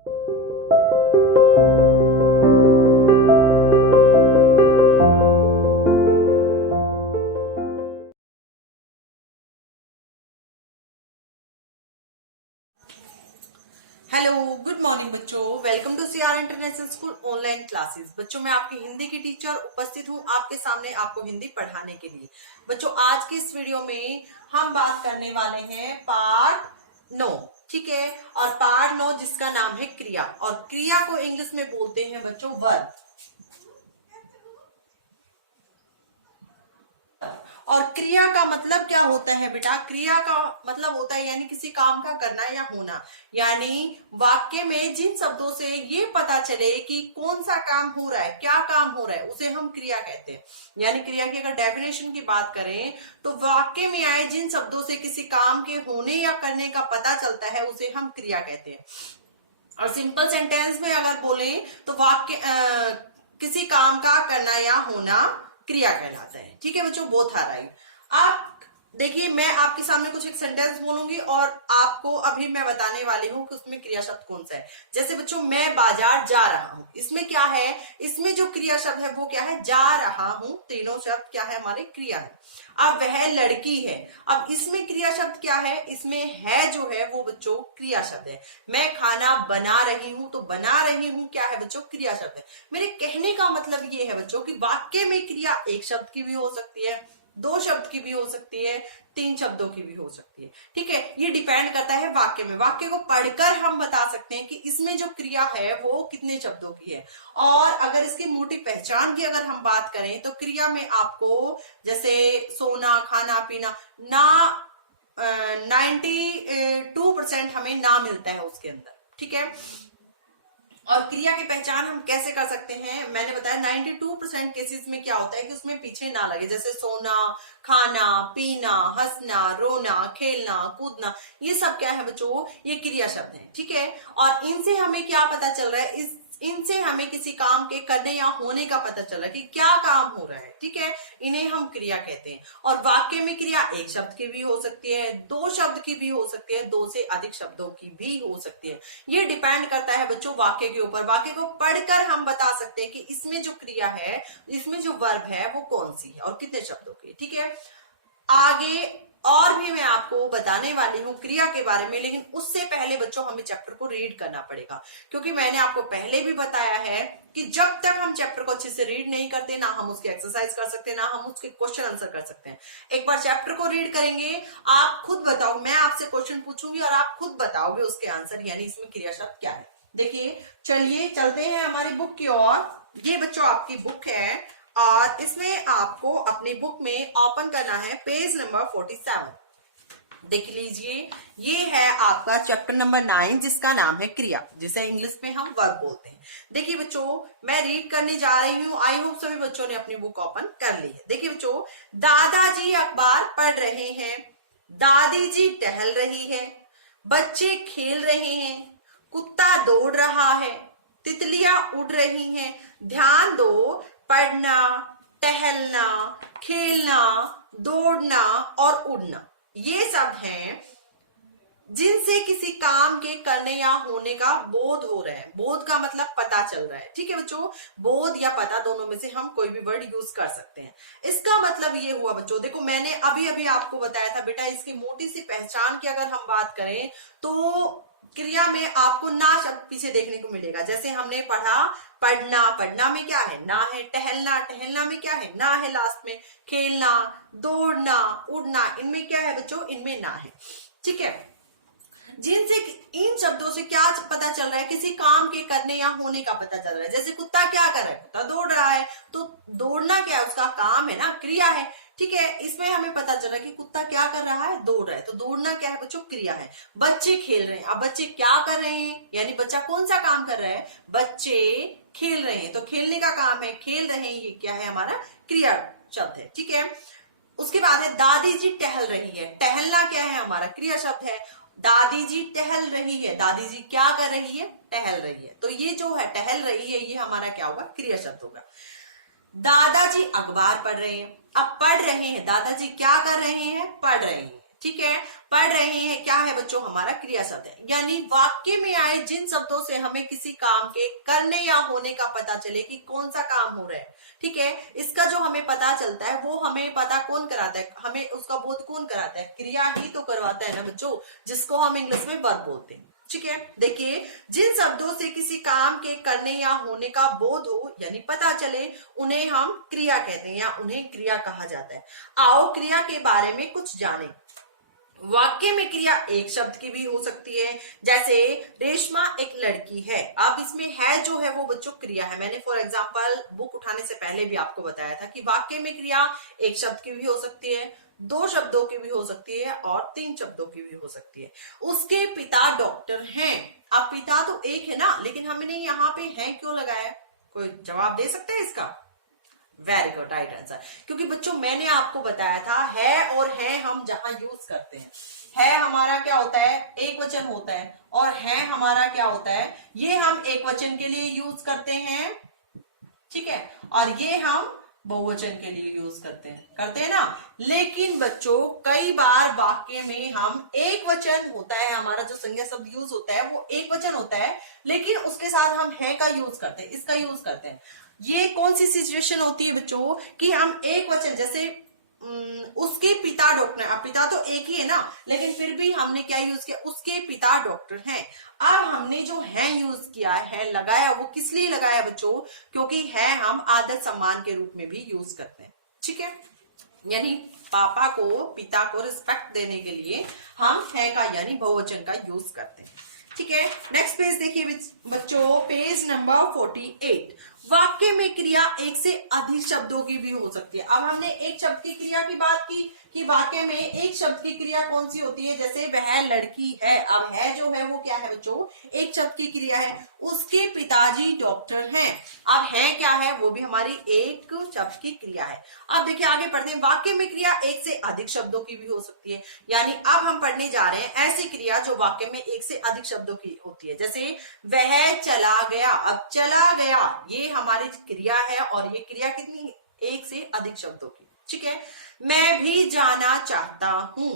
Hello, good morning बच्चों। Welcome to CR international school online classes. बच्चों, मैं आपकी हिंदी की टीचर उपस्थित हूँ आपके सामने आपको हिंदी पढ़ाने के लिए। बच्चों, आज की इस वीडियो में हम बात करने वाले हैं पार्ट 9, ठीक है। और पार्ट 9 जिसका नाम है क्रिया, और क्रिया को इंग्लिश में बोलते हैं बच्चों वर्ब। और क्रिया का मतलब क्या होता है बेटा? क्रिया का मतलब होता है यानी किसी काम का करना या होना, यानी वाक्य में जिन शब्दों से ये पता चले कि कौन सा काम हो रहा है, क्या काम हो रहा है, उसे हम क्रिया कहते हैं। यानी क्रिया की अगर डेफिनेशन की बात करें तो वाक्य में आए जिन शब्दों से किसी काम के होने या करने का पता चलता है उसे हम क्रिया कहते हैं। और सिंपल सेंटेंस में अगर बोले तो वाक्य किसी काम का करना या होना क्रिया कहलाता है, ठीक है बच्चों। Both are right. आप देखिए, मैं आपके सामने कुछ एक सेंटेंस बोलूंगी और आपको अभी मैं बताने वाली हूँ कि उसमें क्रिया शब्द कौन सा है। जैसे बच्चों, मैं बाजार जा रहा हूँ, इसमें क्या है? इसमें जो क्रिया शब्द है वो क्या है? जा रहा हूं। तीनों शब्द क्या है? हमारे क्रिया है। अब वह लड़की है, अब इसमें क्रिया शब्द क्या है? इसमें है जो है वो बच्चों क्रिया शब्द है। मैं खाना बना रही हूं, तो बना रही हूं क्या है बच्चों? क्रिया शब्द है। मेरे कहने का मतलब ये है बच्चों कि वाक्य में क्रिया एक शब्द की भी हो सकती है, दो शब्द की भी हो सकती है, तीन शब्दों की भी हो सकती है, ठीक है। ये डिपेंड करता है वाक्य में। वाक्य को पढ़कर हम बता सकते हैं कि इसमें जो क्रिया है वो कितने शब्दों की है। और अगर इसकी मोटी पहचान की अगर हम बात करें तो क्रिया में आपको जैसे सोना, खाना, पीना, ना 92% हमें ना मिलता है उसके अंदर, ठीक है। और क्रिया की पहचान हम कैसे कर सकते हैं? मैंने बताया 92% केसेस में क्या होता है कि उसमें पीछे ना लगे। जैसे सोना, खाना, पीना, हंसना, रोना, खेलना, कूदना, ये सब क्या है बच्चों? ये क्रिया शब्द हैं, ठीक है। और इनसे हमें क्या पता चल रहा है? इनसे हमें किसी काम के करने या होने का पता चल रहा है कि क्या काम हो रहा है, ठीक है। इन्हें हम क्रिया कहते हैं। और वाक्य में क्रिया एक शब्द की भी हो सकती है, दो शब्द की भी हो सकती है, दो से अधिक शब्दों की भी हो सकती है। ये डिपेंड करता है बच्चों वाक्य के ऊपर। वाक्य को पढ़कर हम बता सकते हैं कि इसमें जो क्रिया है, इसमें जो वर्ब है वो कौन सी है और कितने शब्दों की, ठीक है। आगे और भी मैं आपको बताने वाली हूँ क्रिया के बारे में, लेकिन उससे पहले बच्चों हमें चैप्टर को रीड करना पड़ेगा, क्योंकि मैंने आपको पहले भी बताया है कि जब तक हम चैप्टर को अच्छे से रीड नहीं करते ना हम उसकी एक्सरसाइज कर सकते, ना हम उसके क्वेश्चन आंसर कर सकते हैं। एक बार चैप्टर को रीड करेंगे, आप खुद बताओ, मैं आपसे क्वेश्चन पूछूंगी और आप खुद बताओगे उसके आंसर, यानी इसमें क्रिया शब्द क्या है। देखिए, चलिए चलते हैं हमारी बुक की ओर। ये बच्चों आपकी बुक है और इसमें आपको अपनी बुक में ओपन करना है पेज नंबर 47। देख लीजिए, ये है आपका चैप्टर नंबर 9 जिसका नाम है क्रिया, जिसे इंग्लिश में हम वर्ब बोलते हैं। देखिए बच्चों, मैं रीड करने जा रही हूँ। आई होप सभी बच्चों ने अपनी बुक ओपन कर ली है। देखिए बच्चों, दादाजी अखबार पढ़ रहे हैं, दादी जी टहल रही है, बच्चे खेल रहे हैं, कुत्ता दौड़ रहा है, तितलियां उड़ रही हैं। ध्यान दो, पढ़ना, टहलना, खेलना, दौड़ना और उड़ना, ये सब हैं जिनसे किसी काम के करने या होने का बोध हो रहा है। बोध का मतलब पता चल रहा है, ठीक है बच्चों। बोध या पता दोनों में से हम कोई भी वर्ड यूज कर सकते हैं। इसका मतलब ये हुआ बच्चों, देखो मैंने अभी अभी आपको बताया था बेटा, इसकी मोटी सी पहचान की अगर हम बात करें तो क्रिया में आपको ना शब्द पीछे देखने को मिलेगा। जैसे हमने पढ़ा पढ़ना, पढ़ना में क्या है? ना है। टहलना, टहलना में क्या है? ना है लास्ट में। खेलना, दौड़ना, उड़ना, इनमें क्या है बच्चों? इनमें ना है, ठीक है। जिनसे इन शब्दों से क्या पता चल रहा है? किसी काम के करने या होने का पता चल रहा है। जैसे कुत्ता क्या कर रहा है? कुत्ता दौड़ रहा है, तो दौड़ना क्या है? उसका काम है ना, क्रिया है, ठीक है। इसमें हमें पता चल रहा है कि कुत्ता क्या कर रहा है? दौड़ रहा है, तो दौड़ना क्या है बच्चों? क्रिया है। बच्चे खेल रहे हैं, अब बच्चे क्या कर रहे हैं? यानी बच्चा कौन सा काम कर रहा है? बच्चे खेल रहे हैं, तो खेलने का काम है, खेल रहे हैं, ये क्या है? हमारा क्रिया शब्द है, ठीक है। उसके बाद है दादी जी टहल रही है। टहलना क्या है? हमारा क्रिया शब्द है। दादी जी टहल रही है, दादी जी क्या कर रही है? टहल रही है, तो ये जो है टहल रही है, ये हमारा क्या होगा? क्रिया शब्द होगा। दादाजी अखबार पढ़ रहे हैं, अब पढ़ रहे हैं, दादाजी क्या कर रहे हैं? पढ़ रहे हैं, ठीक है, पढ़ रहे हैं क्या है बच्चों, हमारा क्रिया शब्द है। यानी वाक्य में आए जिन शब्दों से हमें किसी काम के करने या होने का पता चले कि कौन सा काम हो रहा है, ठीक है, इसका जो हमें पता चलता है वो हमें पता कौन कराता है, हमें उसका बोध कौन कराता है, क्रिया ही तो करवाता है ना बच्चों, जिसको हम इंग्लिश में वर्ब बोलते हैं। ठीक है, देखिए जिन शब्दों से किसी काम के करने या होने का बोध हो यानी पता चले उन्हें हम क्रिया कहते हैं या उन्हें क्रिया कहा जाता है। आओ क्रिया के बारे में कुछ जानें। वाक्य में क्रिया एक शब्द की भी हो सकती है, जैसे रेशमा एक लड़की है। अब इसमें है जो है वो बच्चों क्रिया है। मैंने फॉर एग्जांपल बुक उठाने से पहले भी आपको बताया था कि वाक्य में क्रिया एक शब्द की भी हो सकती है, 2 शब्दों की भी हो सकती है और 3 शब्दों की भी हो सकती है। उसके पिता डॉक्टर हैं। अब पिता तो एक है ना, लेकिन हमने यहाँ पे है क्यों लगाया, कोई जवाब दे सकते हैं इसका? Very good, right answer. क्योंकि बच्चों मैंने आपको बताया था है और है हम जहां यूज करते हैं, है हमारा क्या होता है, एक वचन होता है, और है हमारा क्या होता है, ये हम एक वचन के लिए यूज करते हैं, ठीक है, और ये हम बहुवचन के लिए यूज करते हैं ना। लेकिन बच्चों कई बार वाक्य में हम एक वचन होता है, हमारा जो संज्ञा शब्द यूज होता है वो एक वचन होता है, लेकिन उसके साथ हम है का यूज करते हैं, इसका यूज करते हैं। ये कौन सी सिचुएशन होती है बच्चों कि हम एक वचन, जैसे उसके पिता डॉक्टर, अब पिता तो एक ही है ना, लेकिन फिर भी हमने क्या यूज किया, उसके पिता डॉक्टर हैं। अब हमने जो है यूज किया है लगाया, वो किस लिए लगाया बच्चों, क्योंकि है हम आदर सम्मान के रूप में भी यूज करते हैं। ठीक है, यानी पापा को, पिता को रिस्पेक्ट देने के लिए हम है का यानी बहुवचन का यूज करते हैं। ठीक है, नेक्स्ट पेज देखिए बच्चों, पेज नंबर 48। वाक्य में क्रिया एक से अधिक शब्दों की भी हो सकती है। अब हमने एक शब्द की क्रिया की बात की कि वाक्य में एक शब्द की क्रिया कौन सी होती है, जैसे वह लड़की है। अब है जो है वो क्या है बच्चों, एक शब्द की क्रिया है। उसके पिताजी डॉक्टर हैं। अब है क्या है, वो भी हमारी एक शब्द की क्रिया है। अब देखिए आगे पढ़ते हैं, वाक्य में क्रिया एक से अधिक शब्दों की भी हो सकती है। यानी अब हम पढ़ने जा रहे हैं ऐसी क्रिया जो वाक्य में एक से अधिक शब्दों की होती है, जैसे वह चला गया। अब चला गया ये हमारी क्रिया है और ये क्रिया कितनी, एक से अधिक शब्दों की। ठीक है, मैं भी जाना चाहता हूं।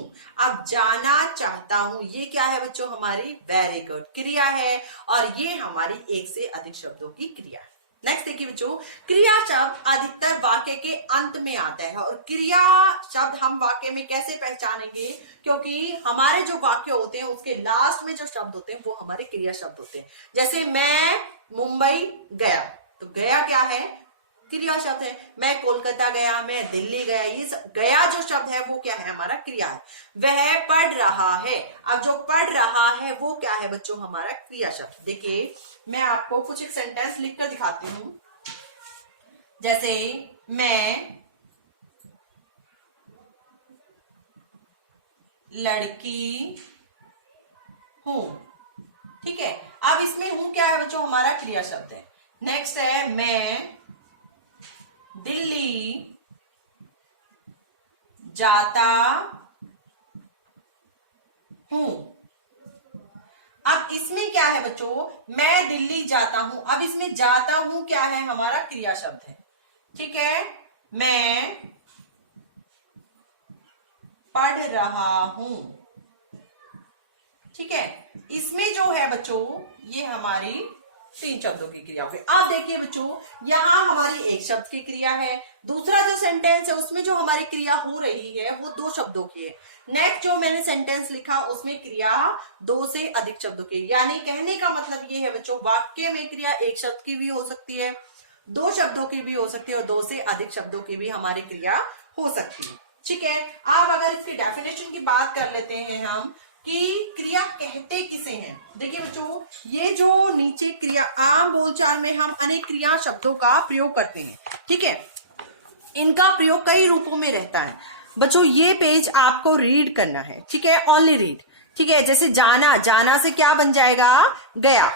अब जाना चाहता हूं ये क्या है बच्चों, हमारी वेरी गुड क्रिया है और ये हमारी एक से अधिक शब्दों की क्रिया है। नेक्स्ट देखिए बच्चों, क्रिया शब्द अधिकतर वाक्य के अंत में आता है। और क्रिया शब्द हम वाक्य में कैसे पहचानेंगे, क्योंकि हमारे जो वाक्य होते हैं उसके लास्ट में जो शब्द होते हैं वो हमारे क्रिया शब्द होते हैं। जैसे मैं मुंबई गया, तो गया क्या है, क्रिया शब्द है। मैं कोलकाता गया, मैं दिल्ली गया, ये गया जो शब्द है वो क्या है, हमारा क्रिया है। वह पढ़ रहा है। अब जो पढ़ रहा है वो क्या है बच्चों, हमारा क्रिया शब्द। देखिए मैं आपको कुछ एक सेंटेंस लिखकर दिखाती हूं, जैसे मैं लड़की हूं। ठीक है, अब इसमें हूं क्या है बच्चों, हमारा क्रिया शब्द है। नेक्स्ट है मैं दिल्ली जाता हूं। अब इसमें क्या है बच्चों, मैं दिल्ली जाता हूं। अब इसमें जाता हूं क्या है, हमारा क्रिया शब्द है। ठीक है, मैं पढ़ रहा हूं। ठीक है, इसमें जो है बच्चों ये हमारी 3 शब्दों की क्रिया होगी। आप देखिए बच्चों, यहां हमारी एक शब्द की क्रिया है, दूसरा जो सेंटेंस है उसमें जो हमारी क्रिया हो रही है वो 2 शब्दों की है। नेक्स्ट जो मैंने सेंटेंस लिखा उसमें क्रिया 2 से अधिक शब्दों की। यानी कहने का मतलब ये है बच्चों, वाक्य में क्रिया एक शब्द की भी हो सकती है, 2 शब्दों की भी हो सकती है और 2 से अधिक शब्दों की भी हमारी क्रिया हो सकती है। ठीक है, आप अगर इसकी डेफिनेशन की बात कर लेते हैं हम कि क्रिया कहते किसे हैं। देखिए बच्चों, ये जो नीचे क्रिया, आम बोलचाल में हम अनेक क्रिया शब्दों का प्रयोग करते हैं। ठीक है, इनका प्रयोग कई रूपों में रहता है। बच्चों ये पेज आपको रीड करना है, ठीक है, ओनली रीड। ठीक है, जैसे जाना, जाना से क्या बन जाएगा, गया।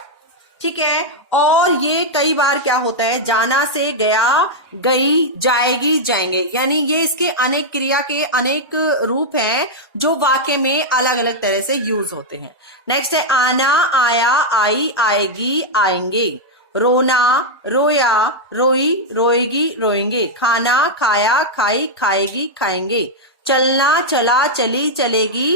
ठीक है, और ये कई बार क्या होता है, जाना से गया, गई, जाएगी, जाएंगे, यानी ये इसके अनेक क्रिया के अनेक रूप हैं जो वाक्य में अलग अलग तरह से यूज होते हैं। नेक्स्ट है आना, आया, आई, आएगी, आएंगे। रोना, रोया, रोई, रोएगी, रोएंगे। खाना, खाया, खाई, खाएगी, खाएंगे। चलना चला चली चलेगी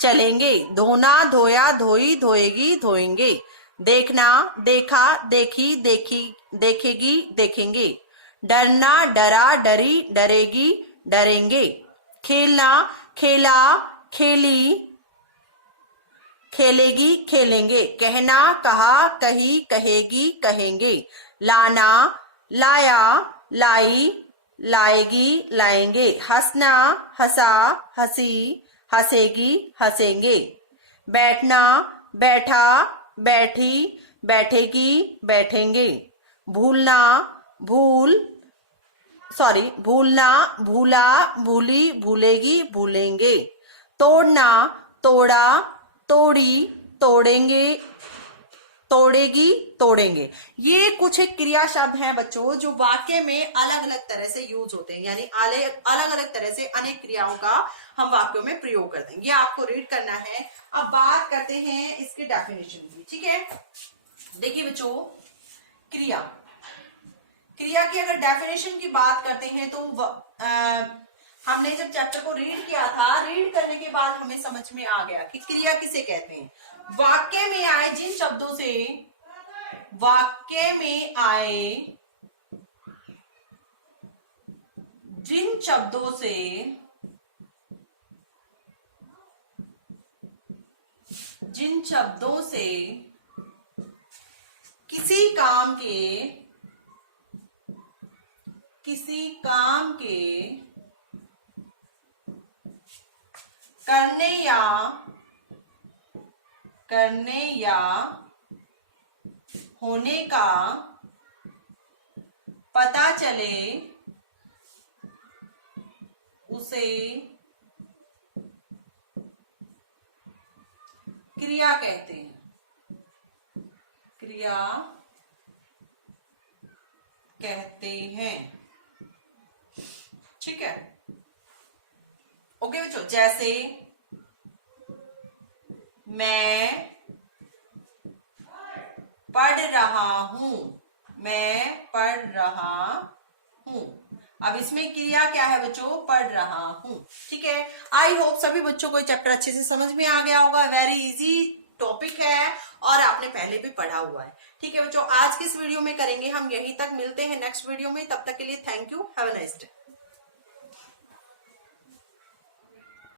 चलेंगे, धोना धोया धोई धोएगी धोएंगे, देखना देखा देखी देखी देखेगी देखेंगे, डरना डरा डरी डरेगी डरेंगे, खेलना खेला खेली खेलेगी खेलेंगे, कहना कहा कही कहेगी कहेंगे, लाना लाया लाई लाएगी लाएंगे, हंसना हंसा हंसी हंसेगी हंसेंगे, बैठना बैठा बैठी बैठेगी बैठेंगे, भूलना भूलना भूला भूली भूलेगी भूलेंगे, तोड़ना तोड़ा तोड़ी तोड़ेंगे तोड़ेगी तोड़ेंगे। ये कुछ एक क्रिया शब्द हैं बच्चों जो वाक्य में अलग अलग तरह से यूज होते हैं, यानी अलग अलग तरह से अनेक क्रियाओं का हम वाक्यों में प्रयोग करते हैं। ये आपको रीड करना है। अब बात करते हैं इसके डेफिनेशन की, ठीक है। देखिए बच्चों, क्रिया की अगर डेफिनेशन की बात करते हैं तो हमने जब चैप्टर को रीड किया था, रीड करने के बाद हमें समझ में आ गया कि क्रिया किसे कहते हैं। वाक्य में आए जिन शब्दों से जिन शब्दों से किसी काम के करने या होने का पता चले उसे क्रिया कहते हैं। क्रिया कहते हैं, ठीक है। ओके बच्चों, जैसे मैं पढ़ रहा हूं। अब इसमें क्रिया क्या है बच्चों? पढ़ रहा हूं, ठीक है। आई होप सभी बच्चों को ये चैप्टर अच्छे से समझ में आ गया होगा। वेरी इजी टॉपिक है और आपने पहले भी पढ़ा हुआ है, ठीक है बच्चों। आज की इस वीडियो में करेंगे हम यहीं तक, मिलते हैं नेक्स्ट वीडियो में। तब तक के लिए thank you, have a nice day.